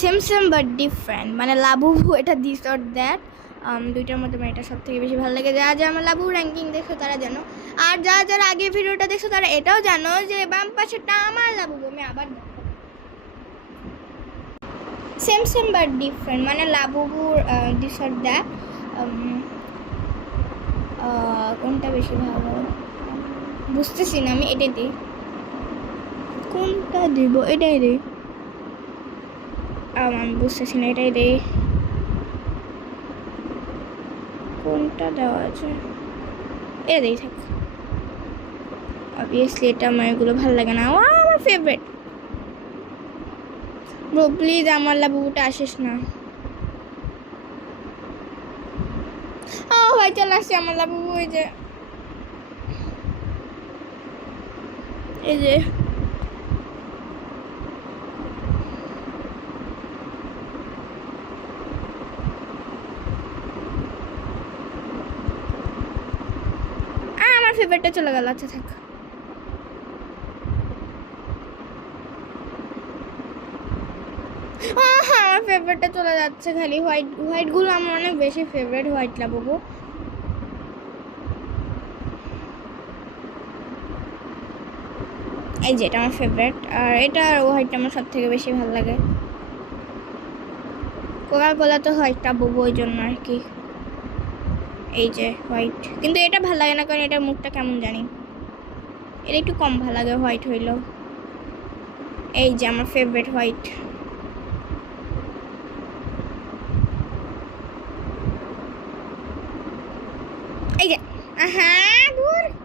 Same same but different, মানে Labubu এটা this or that, দুইটার মধ্যে আমার এটা সব থেকে বেশি ভালো লাগে। যারা যারা আমার লাবু র্যাঙ্কিং দেখছো তারা জানো, আর যারা যারা আগে ভিডিওটা দেখছো তারা এটাও জানো যে বাম পাশেরটা আমার লাবুবু। আমি আবার সেম সেম বাট ডিফারেন্ট, মানে লাবুবুর দিস অর দ্যাট, কোনটা বেশি ভালো বুঝতেছি না আমি। এটাই দিই, কোনটা দিব, এটাই দিই, আমি বুঝতেছি না, এটাই দিই। কোনটা দেওয়া আছে, এটা দিই থাক। অবভিয়াসলি এটা আমার এগুলো ভালো লাগে না। ও আমার ফেভারিট। ব্রো প্লিজ আমার লাবুটা আসিস না। ও ভাই চলে আসছে আমার লাবু। এই যে এই যে আমার ফেভারিটটা চলে গেল। আচ্ছা থাক। হ্যাঁ আমার ফেভারিটটা চলে যাচ্ছে খালি। হোয়াইটগুলো আমার অনেক বেশি ফেভারিট, হোয়াইট লাবুবু। এই যে এটা আমার ফেভারিট, আর এটা হোয়াইটটা আমার সব থেকে বেশি ভালো লাগে। কোকা কোলা তো হোয়াইটটা বুবু, ওই জন্য আর কি। এই যে হোয়াইট, কিন্তু এটা ভালো লাগে না কারণ এটার মুখটা কেমন জানি, এটা একটু কম ভালো লাগে হোয়াইট হইল। এই যে আমার ফেভারিট হোয়াইট। এই যে হ্যাঁ